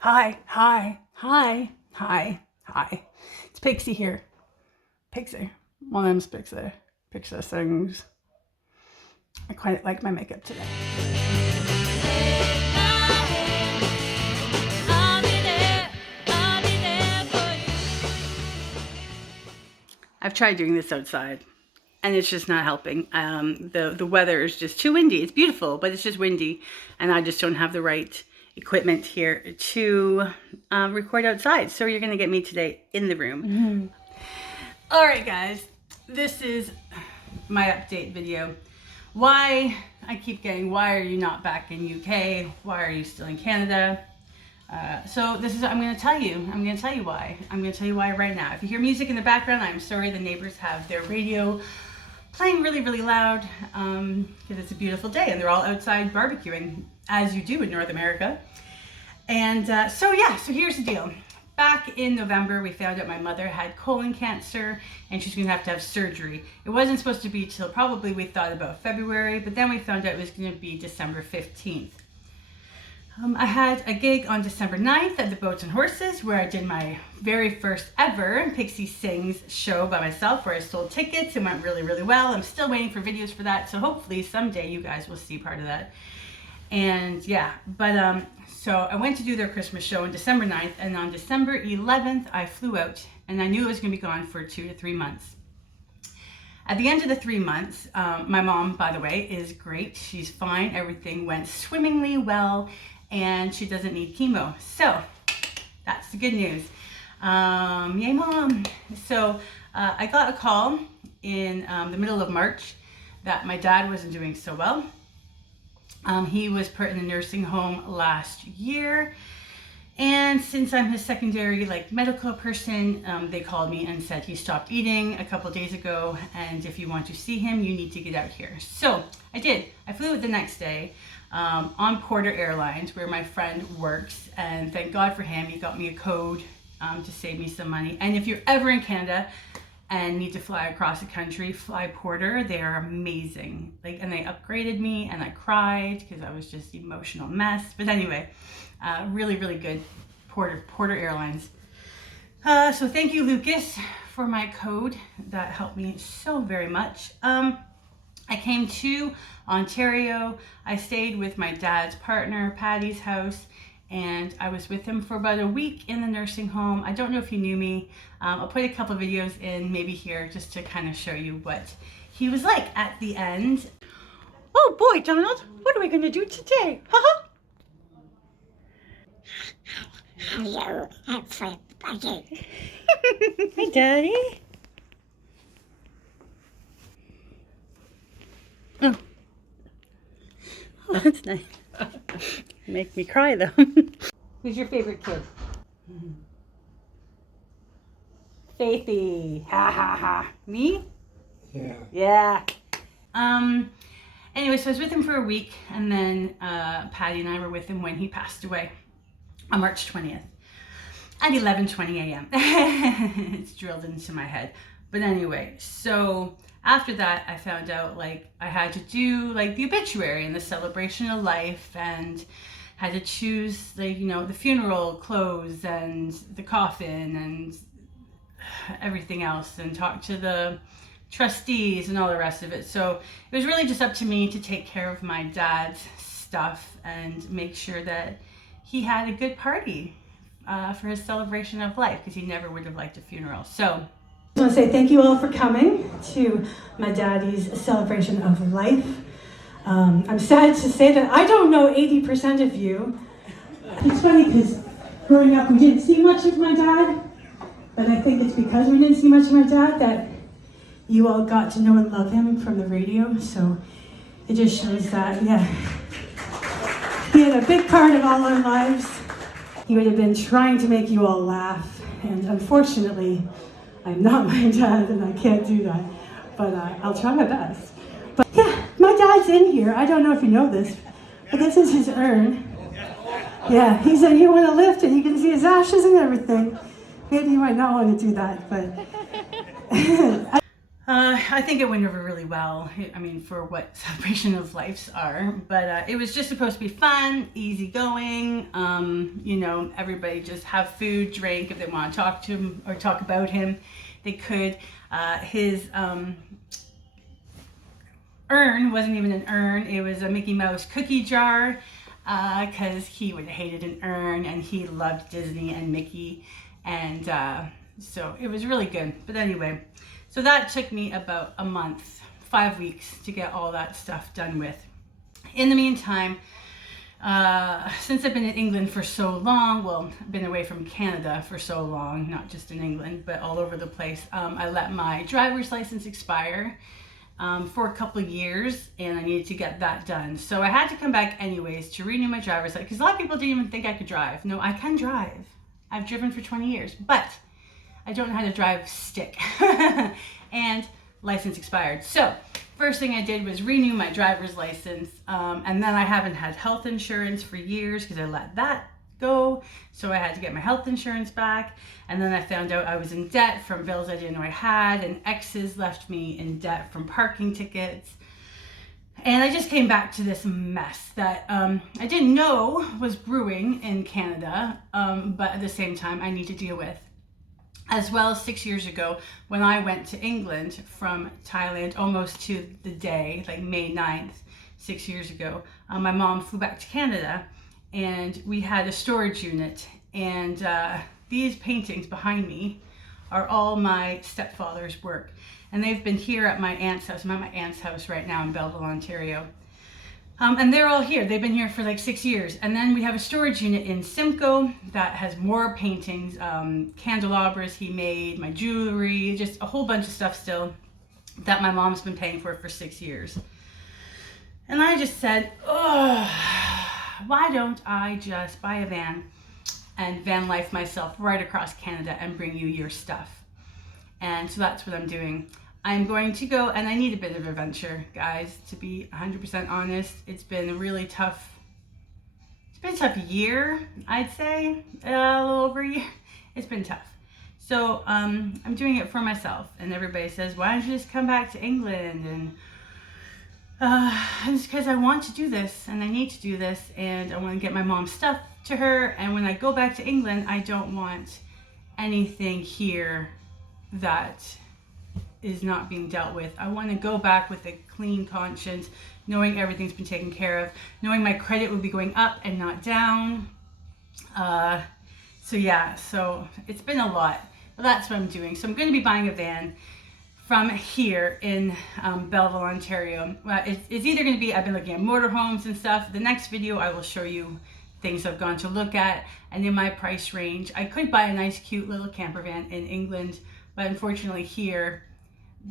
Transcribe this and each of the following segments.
Hi, hi, hi, hi, hi. It's Pixie here. Pixie. My name's Pixie. Pixie sings. I quite like my makeup today. I've tried doing this outside and it's just not helping. The weather is just too windy. It's beautiful, but it's just windy and I just don't have the right equipment here to record outside. So you're gonna get me today in the room. All right, guys, this is my update video. Why I keep getting, why are you not back in UK? Why are you still in Canada? So this is, I'm going to tell you why. I'm going to tell you why right now. If you hear music in the background, I'm sorry. The neighbors have their radio playing really, really loud because it's a beautiful day and they're all outside barbecuing, as you do in North America. And so here's the deal. Back in November, we found out my mother had colon cancer and she's going to have surgery. It wasn't supposed to be till probably, we thought about February, but then we found out it was going to be December 15th. I had a gig on December 9th at the Boats and Horses where I did my very first ever Pixie Sings show by myself where I sold tickets. It went really, really well. I'm still waiting for videos for that, so hopefully someday you guys will see part of that. And yeah, but so I went to do their Christmas show on December 9th, and on December 11th I flew out and I knew I was going to be gone for 2 to 3 months. At the end of the 3 months, my mom, by the way, is great. She's fine. Everything went swimmingly well and she doesn't need chemo. So that's the good news. Yay, Mom. So I got a call in the middle of March that my dad wasn't doing so well. He was put in a nursing home last year. And since I'm his secondary medical person, they called me and said he stopped eating a couple days ago. And if you want to see him, you need to get out here. So I did. I flew out the next day on Porter Airlines where my friend works. And thank God for him. He got me a code to save me some money. And if you're ever in Canada and need to fly across the country, fly Porter. They are amazing. And they upgraded me and I cried because I was just an emotional mess. But anyway, really, really good Porter Airlines. So thank you, Lucas, for my code. That helped me so very much. I came to Ontario. I stayed with my dad's partner, Patty's house, and I was with him for about a week in the nursing home. I don't know if he knew me. I'll put a couple videos in maybe here just to kind of show you what he was like at the end. Oh boy, Donald, what are we going to do today? Haha. Hello, everybody. Hi, Daddy. Oh, that's nice. Make me cry though. Who's your favorite kid? Faithy. Ha ha ha. Me? Yeah. Yeah. Anyway, so I was with him for a week and then Patty and I were with him when he passed away on March 20th at 11:20 a.m. It's drilled into my head. But anyway, so after that, I found out I had to do the obituary and the celebration of life and had to choose the funeral clothes and the coffin and everything else and talk to the trustees and all the rest of it. So it was really just up to me to take care of my dad's stuff and make sure that he had a good party for his celebration of life because he never would have liked a funeral. So I want to say thank you all for coming to my daddy's celebration of life. I'm sad to say that I don't know 80% of you. It's funny because growing up we didn't see much of my dad, but I think it's because we didn't see much of my dad that you all got to know and love him from the radio. So it just shows that, yeah, he had a big part of all our lives. He would have been trying to make you all laugh, and unfortunately, I'm not my dad and I can't do that, but I'll try my best. But yeah, my dad's in here. I don't know if you know this, but this is his urn. Yeah, he said you want to lift it, you can see his ashes and everything. Maybe you might not want to do that, but I think it went over really well. I mean, for what celebration of lives are, but it was just supposed to be fun, easygoing. You know, everybody just have food, drink. If they want to talk to him or talk about him, they could. His urn wasn't even an urn; it was a Mickey Mouse cookie jar, because he would have hated an urn, and he loved Disney and Mickey, and so it was really good. But anyway. So that took me about a month, 5 weeks to get all that stuff done with. In the meantime, since I've been in England for so long, well, I've been away from Canada for so long, not just in England, but all over the place, I let my driver's license expire for a couple of years, and I needed to get that done. So I had to come back anyways to renew my driver's license, because a lot of people didn't even think I could drive. No, I can drive. I've driven for 20 years, but I don't know how to drive stick. And license expired. So first thing I did was renew my driver's license. And then I haven't had health insurance for years because I let that go. So I had to get my health insurance back. And then I found out I was in debt from bills I didn't know I had. And exes left me in debt from parking tickets. And I just came back to this mess that I didn't know was brewing in Canada. But at the same time, I need to deal with. As well as 6 years ago, when I went to England from Thailand, almost to the day, like May 9th, 6 years ago, my mom flew back to Canada, and we had a storage unit. And these paintings behind me are all my stepfather's work. And they've been here at my aunt's house. I'm at my aunt's house right now in Belleville, Ontario. And they're all here. They've been here for like 6 years. And then we have a storage unit in Simcoe that has more paintings, candelabras he made, my jewelry, just a whole bunch of stuff still that my mom's been paying for 6 years. And I just said, oh, why don't I just buy a van and van life myself right across Canada and bring you your stuff? And so that's what I'm doing. I'm going to go, and I need a bit of adventure, guys, to be 100% honest. It's been a really tough, it's been a tough year, I'd say, a little over a year. It's been tough. So I'm doing it for myself, and everybody says, why don't you just come back to England? And it's because I want to do this, and I need to do this, and I want to get my mom's stuff to her, and when I go back to England, I don't want anything here that is not being dealt with. I want to go back with a clean conscience, knowing everything's been taken care of, knowing my credit will be going up and not down. So yeah, so it's been a lot. But that's what I'm doing. So I'm going to be buying a van from here in Belleville, Ontario. It's either going to be, I've been looking at motorhomes and stuff. The next video I will show you things I've gone to look at and in my price range. I could buy a nice cute little camper van in England, but unfortunately here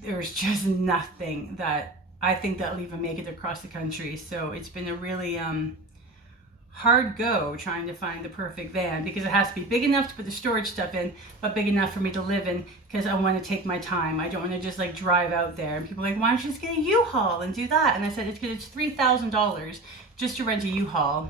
there's just nothing that I think that'll even make it across the country. So it's been a really hard go trying to find the perfect van, because it has to be big enough to put the storage stuff in, but big enough for me to live in, because I want to take my time. I don't want to just like drive out there. And people are like, why don't you just get a U-Haul and do that? And I said, it's because it's $3,000 just to rent a U-Haul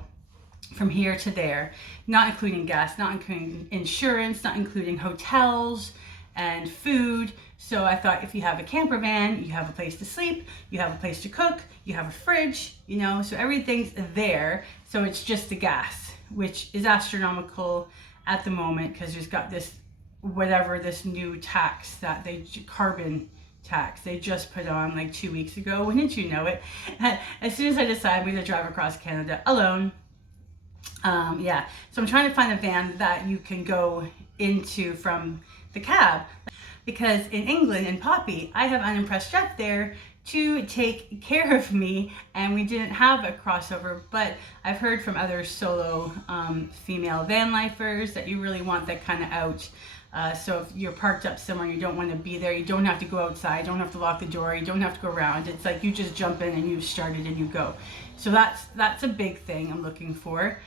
from here to there, not including gas, not including insurance, not including hotels and food. So I thought, if you have a camper van, you have a place to sleep, you have a place to cook, you have a fridge, you know, so everything's there. So it's just the gas, which is astronomical at the moment, because there's got this, whatever, this new tax that carbon tax they just put on like 2 weeks ago. Wouldn't you know it? As soon as I decide I'm going to drive across Canada alone, yeah. So I'm trying to find a van that you can go into from the cab, because in England, in Poppy, I have unimpressed Jeff there to take care of me, and we didn't have a crossover. But I've heard from other solo female van lifers that you really want that kind of out. So if you're parked up somewhere and you don't want to be there, you don't have to go outside, you don't have to lock the door, you don't have to go around. It's like you just jump in and you start it and you go. So that's a big thing I'm looking for.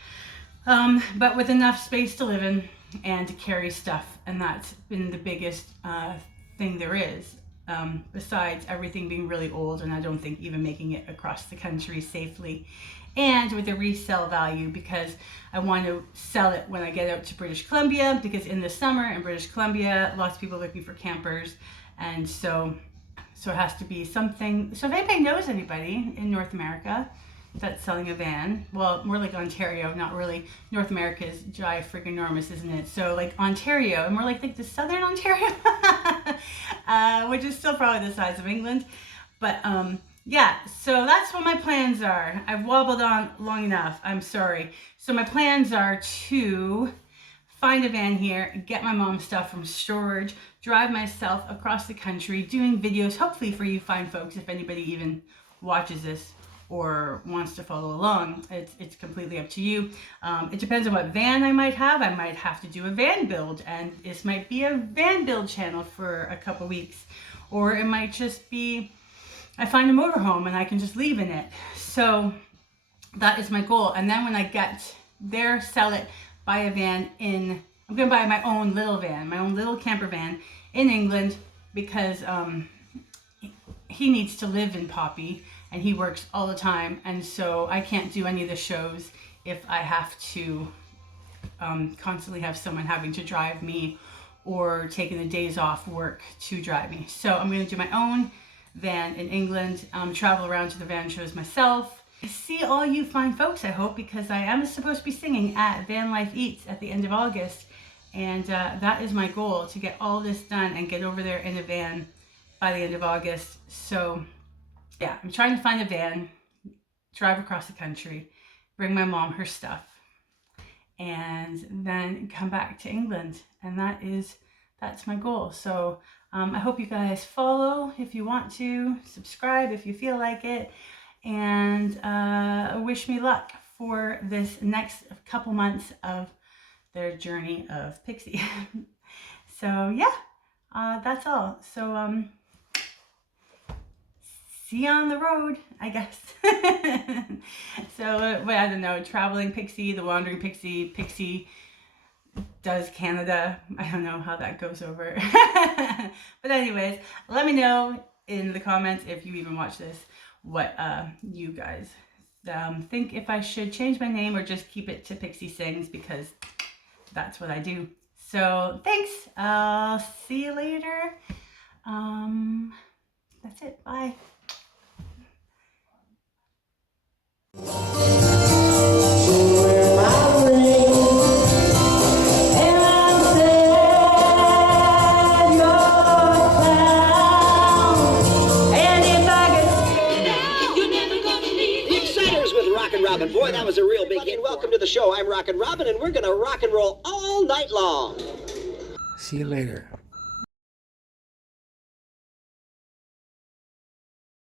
But with enough space to live in and to carry stuff, and that's been the biggest thing there is, besides everything being really old and I don't think even making it across the country safely, and with a resale value, because I want to sell it when I get out to British Columbia, because in the summer in British Columbia lots of people are looking for campers, and so So it has to be something. So if anybody knows anybody in North America that's selling a van, well, more like Ontario, not really. North America is giant freaking enormous, isn't it? So like Ontario, and more like the southern Ontario, which is still probably the size of England. But yeah, so that's what my plans are. I've wobbled on long enough. I'm sorry. So my plans are to find a van here, get my mom's stuff from storage, drive myself across the country, doing videos, hopefully for you fine folks, if anybody even watches this or wants to follow along. It's completely up to you. It depends on what van I might have. I might have to do a van build, and this might be a van build channel for a couple weeks, or it might just be I find a motorhome and I can just leave in it. So that is my goal. And then when I get there, sell it, buy a van I'm gonna buy my own little van, my own little camper van in England, because he needs to live in Poppy and he works all the time. And so I can't do any of the shows if I have to constantly have someone having to drive me or taking the days off work to drive me. So I'm gonna do my own van in England, travel around to the van shows myself. See all you fine folks, I hope, because I am supposed to be singing at Van Life Eats at the end of August, and that is my goal, to get all this done and get over there in a van by the end of August. So yeah, I'm trying to find a van, drive across the country, bring my mom her stuff, and then come back to England, and that's my goal. So I hope you guys follow if you want to, subscribe if you feel like it, and wish me luck for this next couple months of their journey of Pixie. So yeah, that's all. So see you on the road, I guess. So I don't know, traveling Pixie, the wandering Pixie, Pixie does Canada. I don't know how that goes over. But anyways, let me know in the comments, if you even watch this, what you guys think, if I should change my name or just keep it to Pixie Sings, because that's what I do. So thanks. I'll see you later. That's it. Bye. Robin. Boy, that was a real big hit. Welcome to the show. I'm Rockin' Robin, and we're going to rock and roll all night long. See you later.